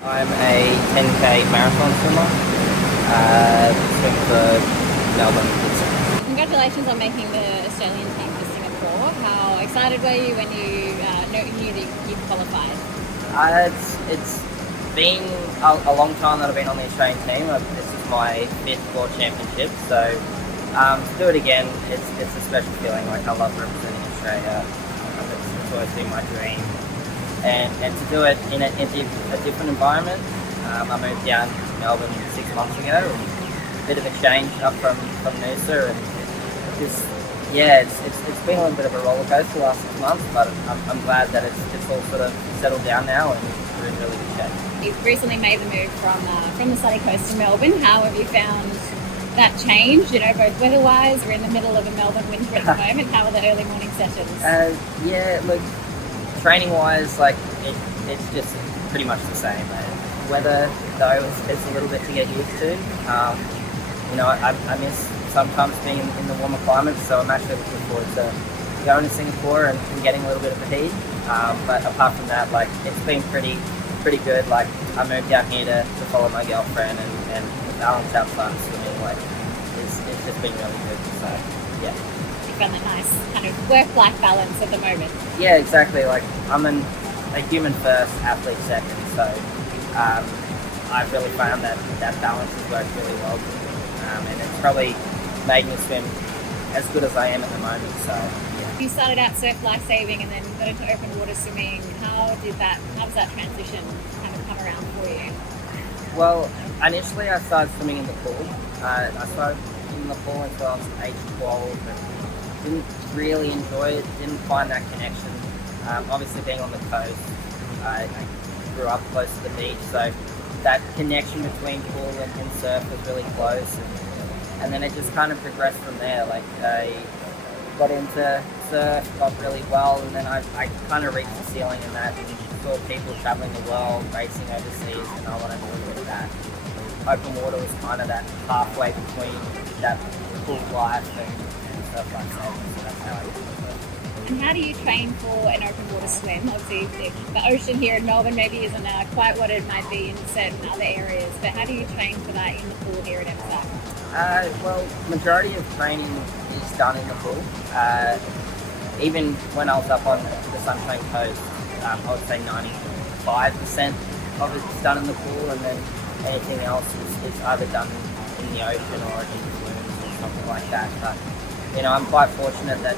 I'm a 10K marathon swimmer, swim for Melbourne Vicentre. Congratulations on making the Australian team for Singapore. How excited were you when you knew that you'd qualified? It's been a long time that I've been on the Australian team. This is my 5th World Championship, so to do it again, it's a special feeling. Like, I love representing Australia. It's always been my dream. And to do it in a different environment. I moved down to Melbourne 6 months ago. A bit of a change up from Noose, and just it's been a little bit of a roller coaster the last 6 months, but I'm glad that it's all sort of settled down now and we're in really good shape. You've recently made the move from the sunny coast to Melbourne. How have you found that change? You know, both weather-wise, we're in the middle of a Melbourne winter at the moment. How are the early morning sessions? Look, training-wise, like it's just pretty much the same. Weather, though, is a little bit to get used to. I miss sometimes being in the warmer climates, so I'm actually looking forward to going to Singapore and getting a little bit of the heat. But apart from that, like, it's been pretty good. Like, I moved down here to follow my girlfriend, and the balance outside of swimming, like, it's just been really good. So, yeah. You found that nice kind of work-life balance at the moment. Yeah, exactly. Like, I'm a human first, athlete second, so I've really found that balance has worked really well for me. And it's probably made me swim as good as I am at the moment. So yeah. You started out surf lifesaving and then got into open water swimming. How does that transition kind of come around for you? Well, initially I started swimming in the pool. I started in the pool until I was age 12 and didn't really enjoy it, didn't find that connection. Obviously being on the coast, I grew up close to the beach, so that connection between pool and surf was really close, and then it just kind of progressed from there. Like, I got into surf, got really well, and then I kind of reached the ceiling in that and saw people traveling the world, racing overseas, and I wanted to do a bit of that. Open water was kind of that halfway between that pool life and surf lifesaving, so that's how I got into it. And how do you train for an open water swim? Obviously, the ocean here in Melbourne maybe isn't quite what it might be in certain other areas, but how do you train for that in the pool here at MSAC? Well, majority of training is done in the pool. Even when I was up on the Sunshine Coast, I would say 95% of it's done in the pool, and then anything else is either done in the ocean or in the rooms or something like that. But I'm quite fortunate that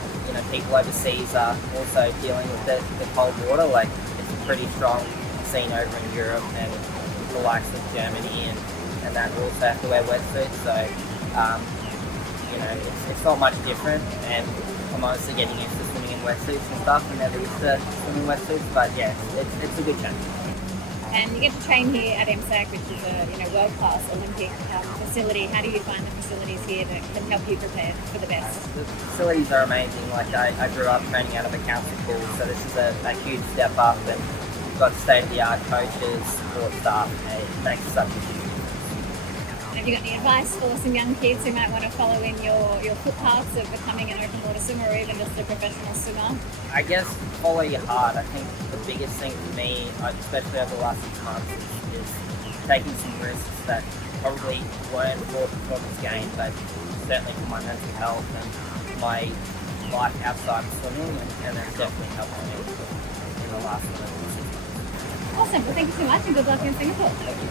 people overseas are also dealing with the cold water. Like, it's a pretty strong scene over in Europe and the likes of Germany, and that also have to wear wetsuits. So it's not much different, and I'm obviously getting used to swimming in wetsuits and stuff, and never used to swimming wetsuits. But yeah, it's a good change. And you get to train here at MSAC, which is a world-class Olympic facility. How do you find the facilities here that can help you prepare for the best? The facilities are amazing. Like, I grew up training out of a council pool, so this is a huge step up, and we've got state-of-the-art coaches, support staff, and it makes such a huge difference. Have you got any advice for some young kids who might want to follow in your footpaths of becoming an open water swimmer or even just a professional swimmer? I guess follow your heart. I think the biggest thing for me, especially over the last 6 months, is taking some risks that probably weren't for performance gain, but certainly for my mental health and my life outside of swimming, and that's definitely helped me in the last 6 months. Awesome. Well, thank you so much, and good luck in Singapore. Thank you.